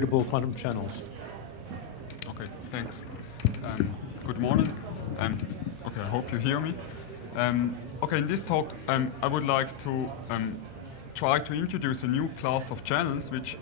degradable quantum channels. Okay, thanks. Good morning. Okay, I hope you hear me. Okay, in this talk, I would like to try to introduce a new class of channels which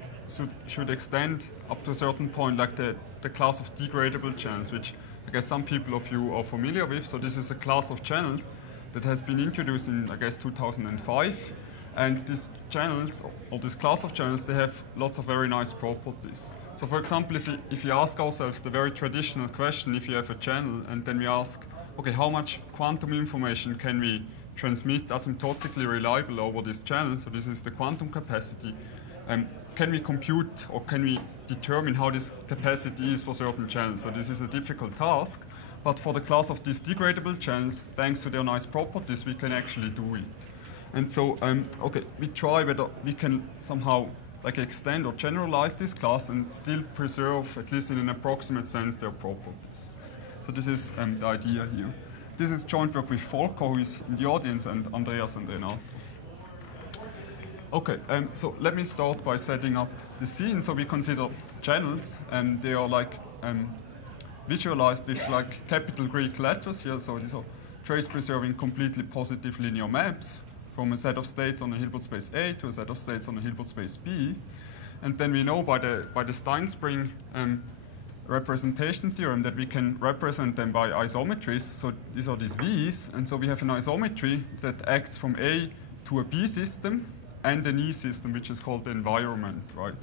should extend up to a certain point, like the class of degradable channels, which I guess some people of you are familiar with. So this is a class of channels that has been introduced in, I guess, 2005. And these channels, or this class of channels, they have lots of very nice properties. So for example, if you ask ourselves the very traditional question, if you have a channel, and then we ask, okay, how much quantum information can we transmit asymptotically reliable over this channel? So this is the quantum capacity. Can we compute, or can we determine how this capacity is for certain channels? So this is a difficult task. But for the class of these degradable channels, thanks to their nice properties, we can actually do it. And so, okay, we try whether we can somehow like extend or generalize this class and still preserve, at least in an approximate sense, their properties. So this is the idea here. This is joint work with Volkher, who is in the audience, and Andreas and Renato. Okay, so let me start by setting up the scene. So we consider channels, and they are like visualized with like capital Greek letters here. So these are trace preserving completely positive linear maps from a set of states on a Hilbert space A to a set of states on a Hilbert space B. And then we know by the Steinspring representation theorem that we can represent them by isometries. So these are these V's. And so we have an isometry that acts from A to a B system and an E system, which is called the environment, right?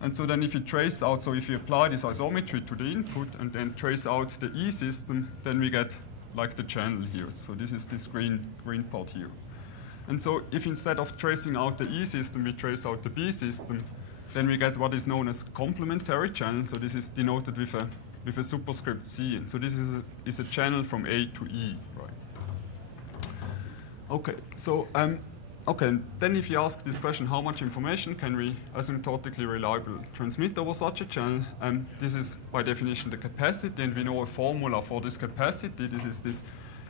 And so then if you trace out, so if you apply this isometry to the input and then trace out the E system, then we get like the channel here. So this is this green part here. And so if instead of tracing out the E system, we trace out the B system, then we get what is known as complementary channel. So this is denoted with a superscript C. And so this is a channel from A to E, right? Okay, so okay, then if you ask this question, how much information can we asymptotically reliably transmit over such a channel? This is by definition the capacity, and we know a formula for this capacity. This is this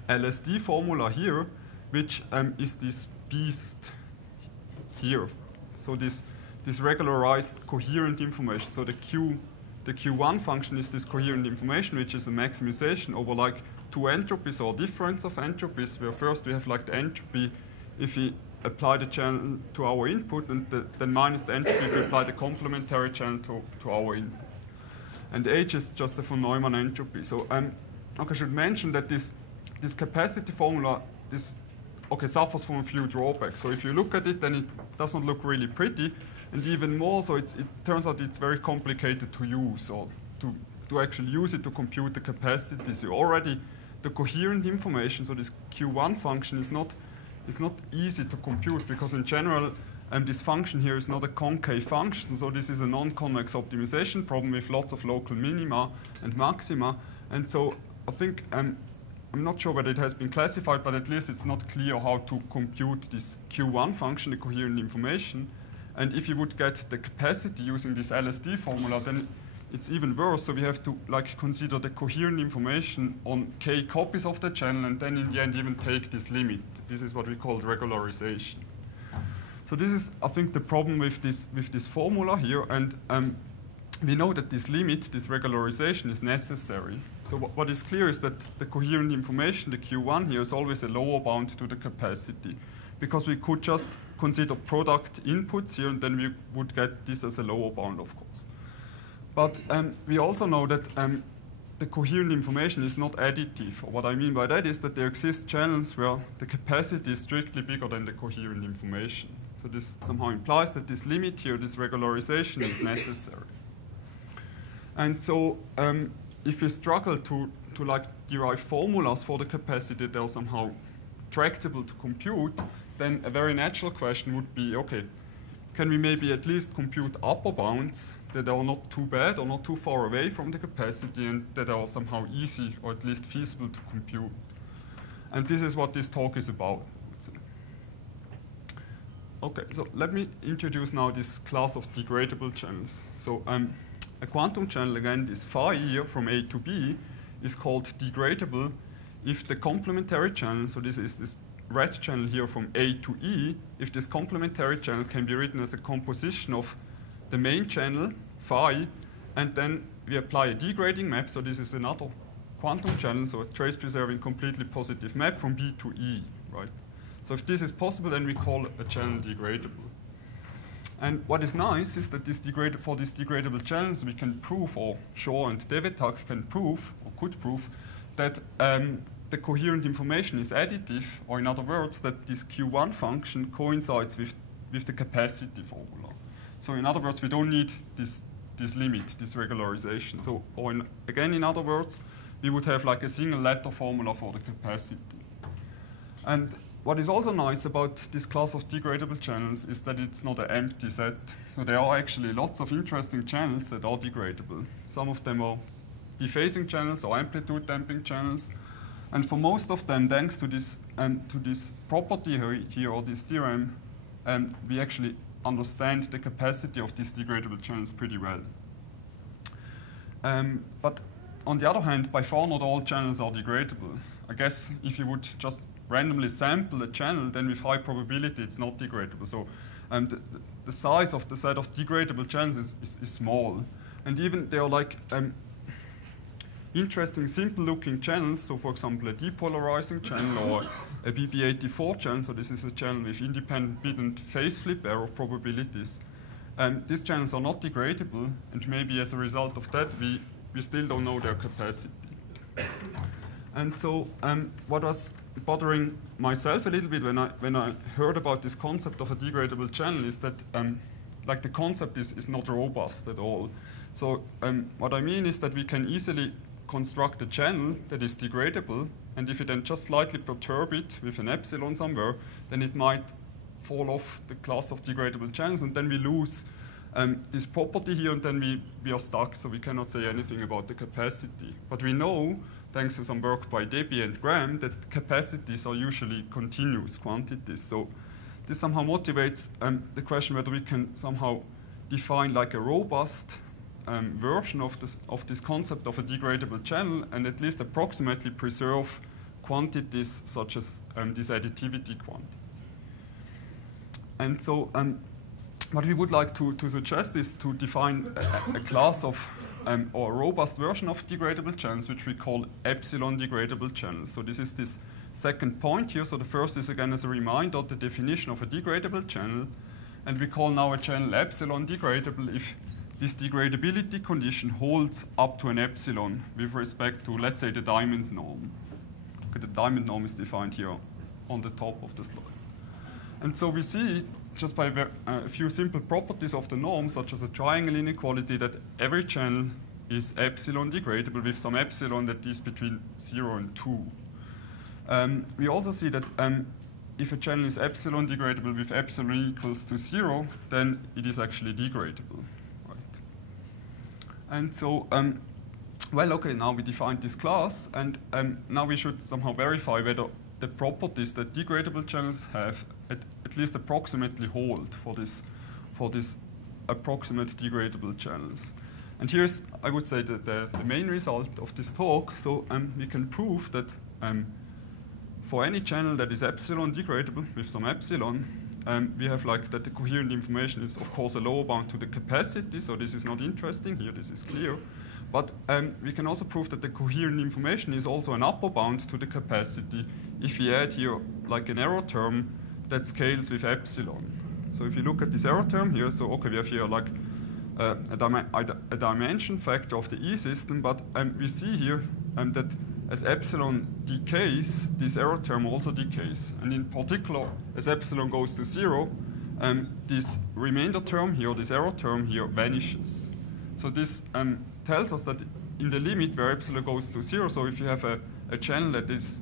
LSD formula here, which is this beast here. So this regularized coherent information. So the Q1 function is this coherent information, which is a maximization over like two entropies or difference of entropies, where first we have like the entropy if we apply the channel to our input, and then minus the entropy if we apply the complementary channel to our input. And H is just the von Neumann entropy. So okay, I should mention that this capacity formula suffers from a few drawbacks. So if you look at it, then it does not look really pretty, and even more so, it turns out it's very complicated to use, or to actually use it to compute the capacity. So already the coherent information, so this Q1 function is not easy to compute, because in general this function here is not a concave function, so this is a non-convex optimization problem with lots of local minima and maxima. And so I think I'm not sure whether it has been classified, but at least it's not clear how to compute this Q1 function, the coherent information. And if you would get the capacity using this LSD formula, then it's even worse. So we have to like consider the coherent information on k copies of the channel, and then in the end even take this limit. This is what we call regularization. So this is, I think, the problem with this formula here, and we know that this limit, this regularization, is necessary. So what is clear is that the coherent information, the Q1 here, is always a lower bound to the capacity, because we could just consider product inputs here, and then we would get this as a lower bound, of course. But we also know that the coherent information is not additive. What I mean by that is that there exist channels where the capacity is strictly bigger than the coherent information. So this somehow implies that this limit here, this regularization, is necessary. And so if we struggle to like derive formulas for the capacity that are somehow tractable to compute, then a very natural question would be, okay, can we maybe at least compute upper bounds that are not too bad or not too far away from the capacity, and that are somehow easy or at least feasible to compute? And this is what this talk is about. Okay, so let me introduce now this class of degradable channels. So a quantum channel, again, this phi here from A to B, is called degradable if the complementary channel, so this is this red channel here from A to E, if this complementary channel can be written as a composition of the main channel phi, and then we apply a degrading map, so this is another quantum channel, so a trace-preserving completely positive map from B to E, right? So if this is possible, then we call a channel degradable. And what is nice is that for these degradable channels, we can prove, or Shaw and David Sutter can prove, or could prove, that the coherent information is additive, or in other words, that this Q1 function coincides with the capacity formula. So in other words, we don't need this limit, this regularization. So, or again, in other words, we would have like a single letter formula for the capacity. And what is also nice about this class of degradable channels is that it's not an empty set. So there are actually lots of interesting channels that are degradable. Some of them are dephasing channels or amplitude damping channels. And for most of them, thanks to this property here, or this theorem, we actually understand the capacity of these degradable channels pretty well. But on the other hand, by far not all channels are degradable. I guess if you would just randomly sample a channel, then with high probability it's not degradable. So the size of the set of degradable channels is small. And even they are like interesting, simple-looking channels. So for example, a depolarizing channel or a BB84 channel. So this is a channel with independent bit and phase flip error probabilities. These channels are not degradable, and maybe as a result of that, we still don't know their capacity. And so what was bothering myself a little bit when I heard about this concept of a degradable channel is that like the concept is not robust at all. So what I mean is that we can easily construct a channel that is degradable, and if you then just slightly perturb it with an epsilon somewhere, then it might fall off the class of degradable channels, and then we lose this property here, and then we are stuck, so we cannot say anything about the capacity. But we know, thanks to some work by Debbie and Graham, that capacities are usually continuous quantities. So this somehow motivates the question whether we can somehow define like a robust version of this concept of a degradable channel, and at least approximately preserve quantities such as this additivity quantity. And so what we would like to suggest is to define a class of or a robust version of degradable channels, which we call epsilon degradable channels. So this is this second point here. So the first is, again, as a reminder, the definition of a degradable channel. And we call now a channel epsilon degradable if this degradability condition holds up to an epsilon with respect to, let's say, the diamond norm. Okay, the diamond norm is defined here on the top of the slide. And so we see, just by a few simple properties of the norm, such as a triangle inequality, that every channel is epsilon degradable with some epsilon that is between 0 and 2. We also see that if a channel is epsilon degradable with epsilon equals to 0, then it is actually degradable. And so, well, okay, now we defined this class, and now we should somehow verify whether the properties that degradable channels have at least approximately hold for this approximate degradable channels. And here's, I would say, the main result of this talk. So we can prove that for any channel that is epsilon degradable with some epsilon, we have like that the coherent information is, of course, a lower bound to the capacity, so this is not interesting here, this is clear. But we can also prove that the coherent information is also an upper bound to the capacity if we add here like an error term that scales with epsilon. So if you look at this error term here, so okay, we have here like a dimension factor of the E system, but we see here that as epsilon decays, this error term also decays. And in particular, as epsilon goes to 0, this remainder term here, this error term here, vanishes. So this tells us that in the limit where epsilon goes to 0, so if you have a channel that is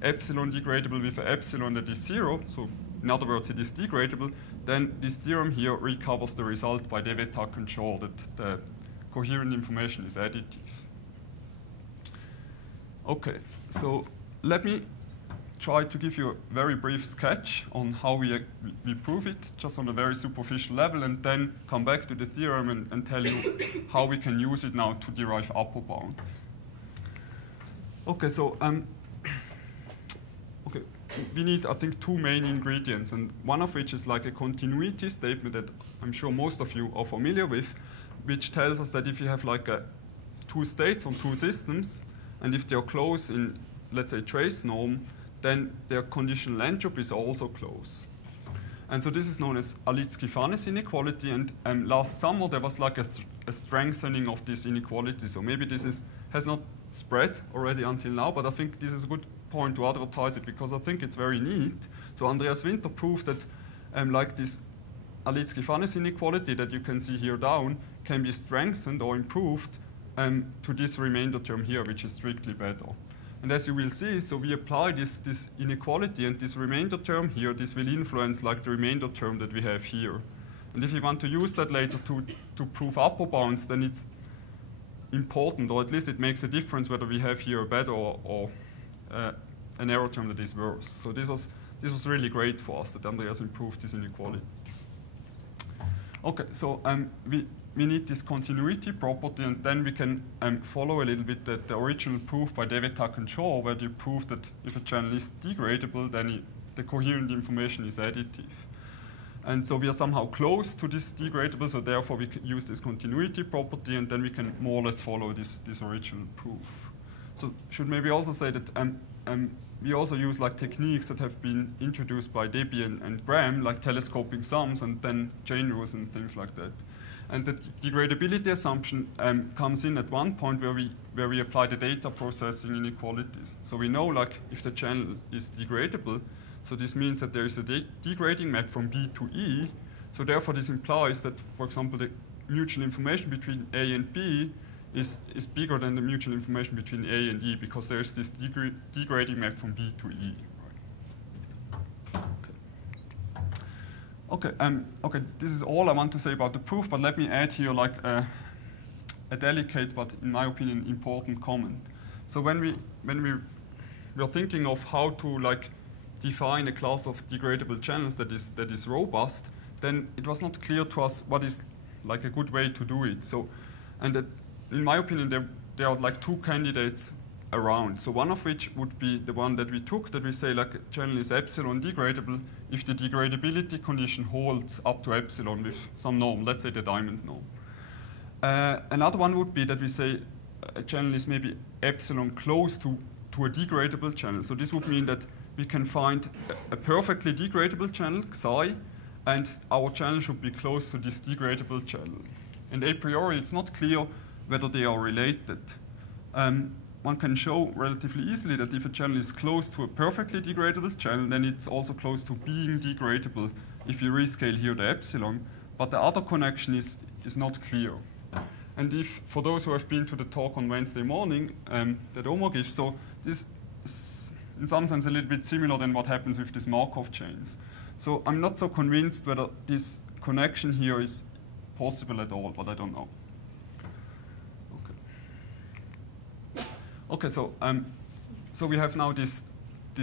epsilon degradable with an epsilon that is 0, so in other words it is degradable, then this theorem here recovers the result by David Sutter and Shaw that the coherent information is additive. Okay, so let me try to give you a very brief sketch on how we prove it, just on a very superficial level, and then come back to the theorem and tell you how we can use it now to derive upper bounds. Okay, so okay, we need, I think, two main ingredients, and one of which is like a continuity statement that I'm sure most of you are familiar with, which tells us that if you have like two states on two systems, and if they are close in, let's say, trace norm, then their conditional entropy is also close. And so this is known as Alitzky-Fanes inequality, and last summer there was like a strengthening of this inequality. So maybe this has not spread already until now, but I think this is a good point to advertise it because I think it's very neat. So Andreas Winter proved that like this Alitzky-Fanes inequality that you can see here down can be strengthened or improved to this remainder term here, which is strictly better. And as you will see, so we apply this inequality, and this remainder term here, this will influence like the remainder term that we have here. And if you want to use that later to prove upper bounds, then it's important, or at least it makes a difference whether we have here a better or an error term that is worse. So this was really great for us that Andreas improved this inequality. Okay, so we need this continuity property, and then we can follow a little bit the original proof by David Sutter and Scholz, where they proved that if a channel is degradable, then the coherent information is additive. And so we are somehow close to this degradable, so therefore we can use this continuity property, and then we can more or less follow this original proof. So should maybe also say that we also use like techniques that have been introduced by Debbie and Graham, like telescoping sums and then chain rules and things like that. And the degradability assumption comes in at one point where we apply the data processing inequalities. So we know like if the channel is degradable, so this means that there is a degrading map from B to E. So therefore this implies that, for example, the mutual information between A and B is bigger than the mutual information between A and E because there's this degrading map from B to E. Okay, this is all I want to say about the proof, but let me add here like a delicate but, in my opinion, important comment. So when we were thinking of how to like define a class of degradable channels that is robust, then it was not clear to us what is like a good way to do it. So, and that, in my opinion, there are like two candidates around. So one of which would be the one that we took, that we say like a channel is epsilon degradable if the degradability condition holds up to epsilon with some norm, let's say the diamond norm. Another one would be that we say a channel is maybe epsilon close to a degradable channel. So this would mean that we can find a perfectly degradable channel, psi, and our channel should be close to this degradable channel. And a priori, it's not clear whether they are related. One can show relatively easily that if a channel is close to a perfectly degradable channel, then it's also close to being degradable if you rescale here the epsilon. But the other connection is not clear. And if, for those who have been to the talk on Wednesday morning that Omar gives, so this is in some sense a little bit similar than what happens with these Markov chains. So I'm not so convinced whether this connection here is possible at all, but I don't know. Okay, so we have now this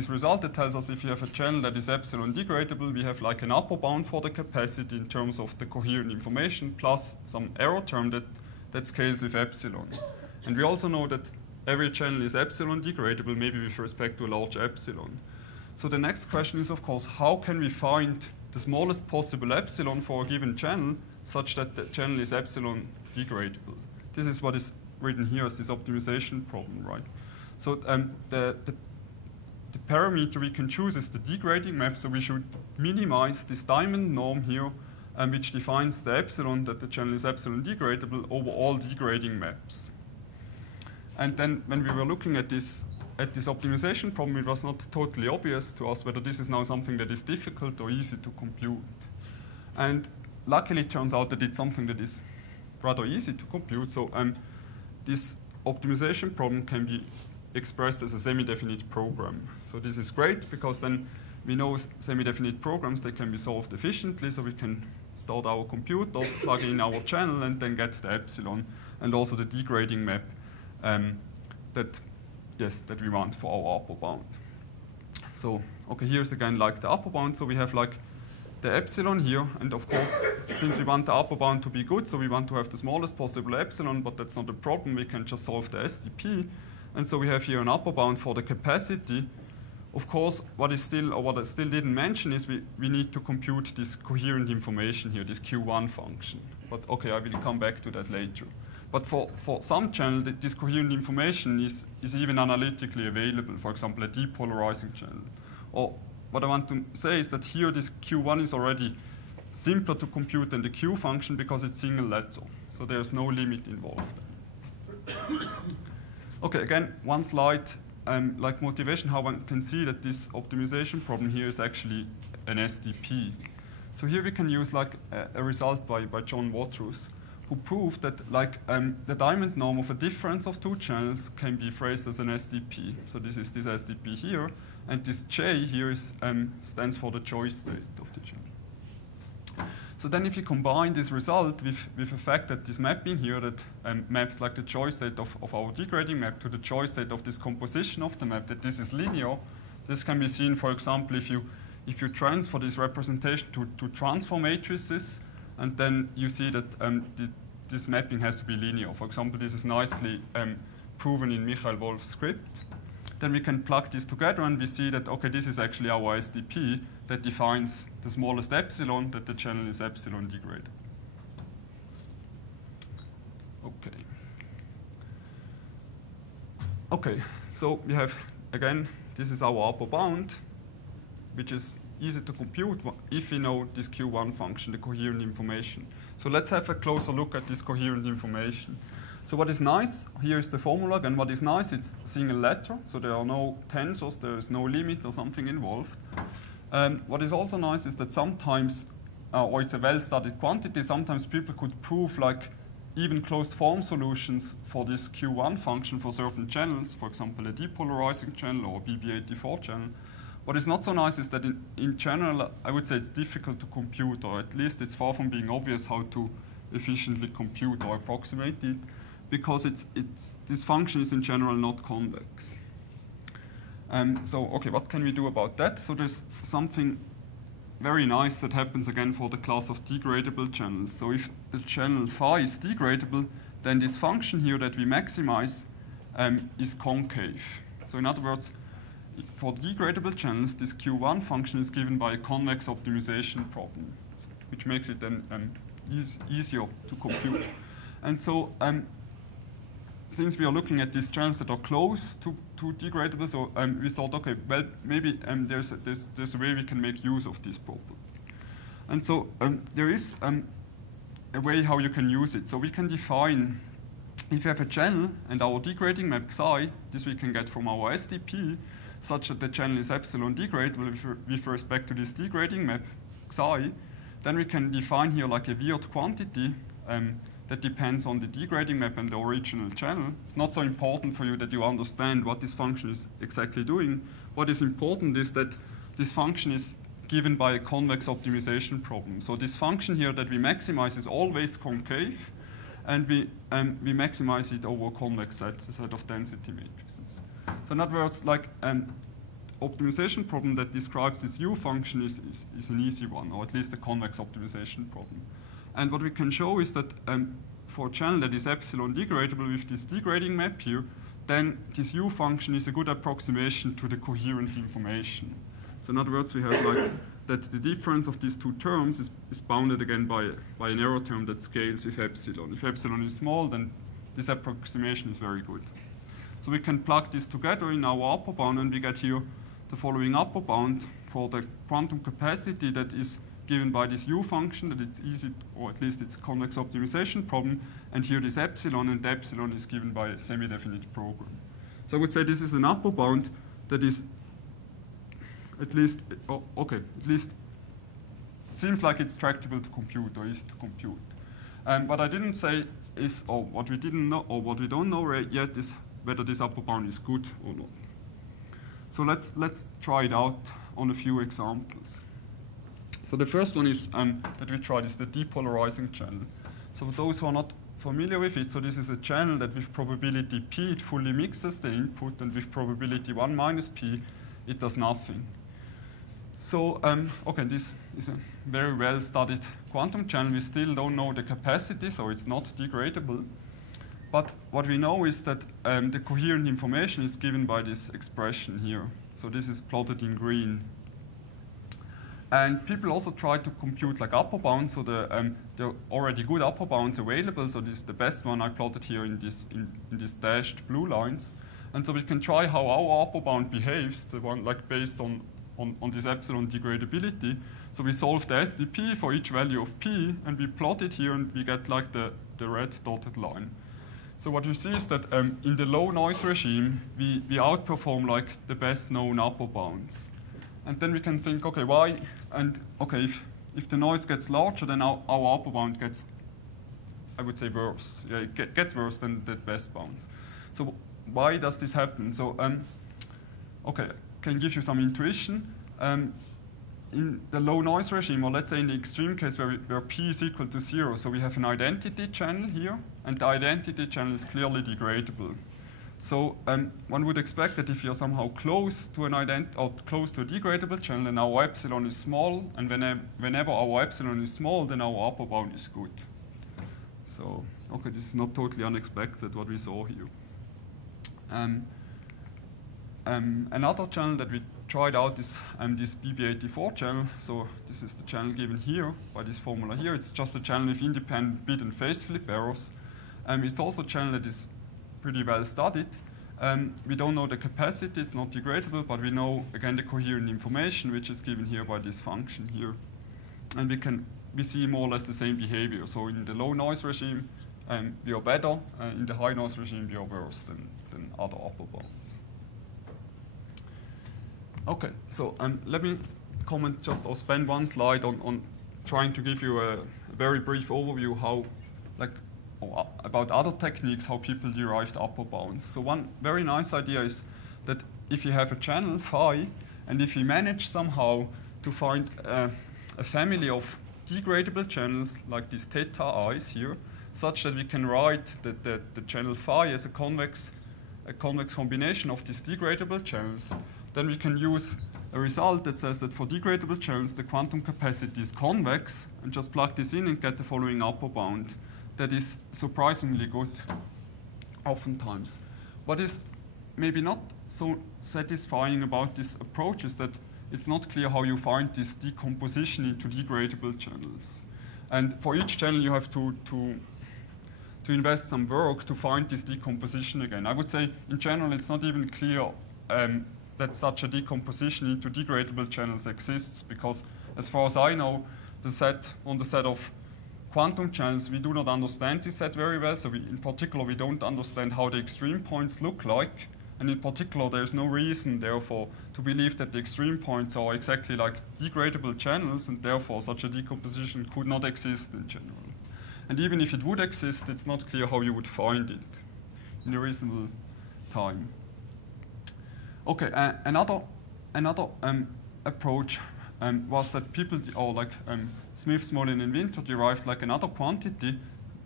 result that tells us if you have a channel that is epsilon degradable, we have like an upper bound for the capacity in terms of the coherent information plus some error term that scales with epsilon. And we also know that every channel is epsilon degradable, maybe with respect to a large epsilon. So the next question is, of course, how can we find the smallest possible epsilon for a given channel such that the channel is epsilon degradable? This is what is written here as this optimization problem, right? So the parameter we can choose is the degrading map, so we should minimize this diamond norm here, which defines the epsilon, that the channel is epsilon degradable over all degrading maps. And then when we were looking at this optimization problem, it was not totally obvious to us whether this is now something that is difficult or easy to compute. And luckily it turns out that it's something that is rather easy to compute. So this optimization problem can be expressed as a semi-definite program. So this is great because then we know semi-definite programs, they can be solved efficiently, so we can start our computer, plug in our channel, and then get the epsilon, and also the degrading map that we want for our upper bound. So, okay, here's again like the upper bound, so we have like the epsilon here, and of course, since we want the upper bound to be good, so we want to have the smallest possible epsilon, but that's not a problem, we can just solve the SDP, and so we have here an upper bound for the capacity. Of course, what I still didn't mention is we need to compute this coherent information here, this Q1 function. but okay, I will come back to that later. But for some channel, this coherent information is even analytically available, for example, a depolarizing channel. Or what I want to say is that here this Q1 is already simpler to compute than the Q function because it's single letter. So there's no limit involved. Okay, again, one slide, like motivation, how one can see that this optimization problem here is actually an SDP. So here we can use like a result by John Watrous, who proved that like the diamond norm of a difference of two channels can be phrased as an SDP. So this is this SDP here, and this J here is, stands for the choice state of the channel. So then if you combine this result with the fact that this mapping here that maps like the choice state of our degrading map to the choice state of this composition of the map, that this is linear, this can be seen, for example, if you transfer this representation to transform matrices, and then you see that this mapping has to be linear. For example, this is nicely proven in Michael Wolff's script. Then we can plug this together and we see that, okay, this is actually our SDP that defines the smallest epsilon, that the channel is epsilon degradable. Okay. Okay, so we have, again, this is our upper bound, which is easy to compute if we know this Q1 function, the coherent information. So let's have a closer look at this coherent information. So what is nice, here is the formula, and what is nice, it's single letter, so there are no tensors, there is no limit or something involved. What is also nice is that sometimes, or it's a well-studied quantity, sometimes people could prove like even closed form solutions for this Q1 function for certain channels, for example a depolarizing channel or a BB84 channel. What is not so nice is that in general, I would say it's difficult to compute, or at least it's far from being obvious how to efficiently compute or approximate it, because this function is in general not convex. So, okay, what can we do about that? So there's something very nice that happens again for the class of degradable channels. So if the channel phi is degradable, then this function here that we maximize is concave. So in other words, for degradable channels, this Q1 function is given by a convex optimization problem, which makes it then easier to compute. And so since we are looking at these channels that are close to degradable, so we thought, okay, well, maybe there's a way we can make use of this problem. And so there is a way how you can use it. So we can define, if you have a channel and our degrading map psi, this we can get from our SDP, such that the channel is epsilon degradable with respect to this degrading map psi, then we can define here like a weird quantity that depends on the degrading map and the original channel. It's not so important for you that you understand what this function is exactly doing. What is important is that this function is given by a convex optimization problem. So this function here that we maximize is always concave, and we maximize it over a convex set, a set of density matrices. So in other words, like optimization problem that describes this U function is an easy one, or at least a convex optimization problem. And what we can show is that for a channel that is epsilon degradable with this degrading map here, then this U function is a good approximation to the coherent information. So in other words, we have like that the difference of these two terms is bounded again by an error term that scales with epsilon. If epsilon is small, then this approximation is very good. So we can plug this together in our upper bound, and we get here the following upper bound for the quantum capacity that is given by this U function, that it's easy, or at least it's a convex optimization problem, and here this epsilon, and the epsilon is given by a semi-definite program. So I would say this is an upper bound that is at least, at least seems like it's tractable to compute, or easy to compute. What I didn't say is, or what we didn't know, or what we don't know yet is whether this upper bound is good or not. So let's try it out on a few examples. So the first one is that we tried is the depolarizing channel. So for those who are not familiar with it, so this is a channel that with probability p it fully mixes the input, and with probability 1 minus p it does nothing. So okay, this is a very well studied quantum channel. We still don't know the capacity, so it's not degradable. But what we know is that the coherent information is given by this expression here. So this is plotted in green. And people also try to compute like upper bounds, so there are already good upper bounds available. So this is the best one I plotted here in these dashed blue lines. And so we can try how our upper bound behaves, the one like based on this epsilon degradability. So we solve the SDP for each value of p, and we plot it here, and we get like the red dotted line. So what you see is that in the low noise regime, we outperform like the best known upper bounds. And then we can think, okay, why? And okay, if the noise gets larger, then our upper bound gets, I would say, worse. Yeah, it gets worse than the best bounds. So why does this happen? So okay, I can give you some intuition. In the low noise regime, or let's say in the extreme case where p is equal to 0, so we have an identity channel here, and the identity channel is clearly degradable. So one would expect that if you're somehow close to close to a degradable channel, then our epsilon is small, and whenever our epsilon is small, then our upper bound is good. So okay, this is not totally unexpected what we saw here. Another channel that we tried out is this BB84 channel. So this is the channel given here by this formula here. It's just a channel with independent bit and phase flip errors. It's also a channel that is pretty well studied. We don't know the capacity, it's not degradable, but we know, again, the coherent information, which is given here by this function here. And we see more or less the same behavior. So in the low noise regime, we are better. In the high noise regime, we are worse than other upper bounds. Okay, so let me comment just or spend one slide on trying to give you a very brief overview how, about other techniques, how people derived upper bounds. So one very nice idea is that if you have a channel phi, and if you manage somehow to find a family of degradable channels like these theta i's here, such that we can write the channel phi as a convex combination of these degradable channels, then we can use a result that says that for degradable channels, the quantum capacity is convex, and just plug this in and get the following upper bound. That is surprisingly good, oftentimes. What is maybe not so satisfying about this approach is that it's not clear how you find this decomposition into degradable channels. And for each channel, you have to invest some work to find this decomposition again. I would say, in general, it's not even clear that such a decomposition into degradable channels exists, because as far as I know, the set of quantum channels, we do not understand this set very well. So in particular, we don't understand how the extreme points look like. And in particular, there's no reason, therefore, to believe that the extreme points are exactly like degradable channels, and therefore such a decomposition could not exist in general. And even if it would exist, it's not clear how you would find it in a reasonable time. Okay, another approach was that people, or like Smith, Smolin, and Winter derived like another quantity.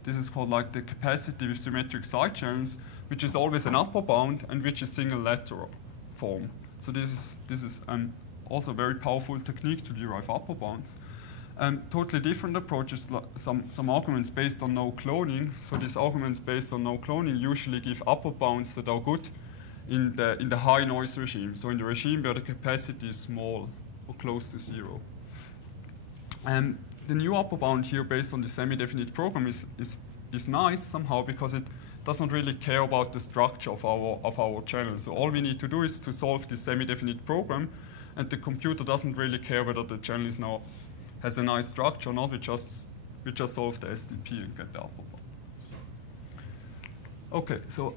This is called like the capacity with symmetric side channels, which is always an upper bound and which is single lateral form. So this is also a very powerful technique to derive upper bounds. Totally different approaches, some arguments based on no cloning. So these arguments based on no cloning usually give upper bounds that are good in the high noise regime. So in the regime where the capacity is small or close to 0. And the new upper bound here based on the semi-definite program is nice somehow, because it does not really care about the structure of our channel. So all we need to do is to solve this semi-definite program, and the computer doesn't really care whether the channel is now has a nice structure or not. We just solve the SDP and get the upper bound. Okay, so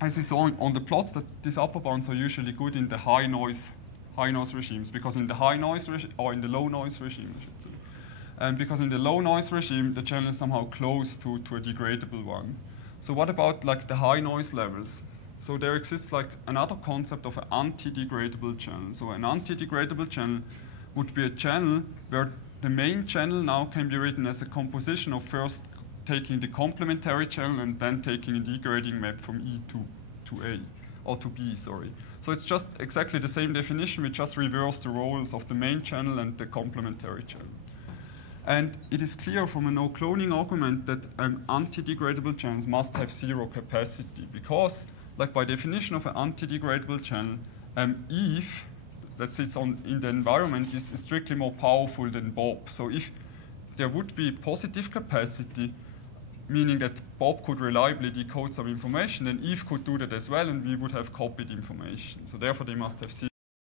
as we saw on the plots, that these upper bounds are usually good in the high noise regimes, because in the high noise regime, or in the low noise regime, I should say. Because in the low noise regime, the channel is somehow close to a degradable one. So what about like the high noise levels? So there exists like another concept of an anti-degradable channel. So an anti-degradable channel would be a channel where the main channel now can be written as a composition of first taking the complementary channel and then taking a degrading map from E to A, or to B, sorry. So it's just exactly the same definition. We just reverse the roles of the main channel and the complementary channel. And it is clear from a no-cloning argument that anti-degradable channels must have 0 capacity, because, like by definition of an anti-degradable channel, if that sits in the environment is strictly more powerful than Bob. So if there would be positive capacity, meaning that Bob could reliably decode some information, then Eve could do that as well, and we would have copied information. So therefore, they must have seen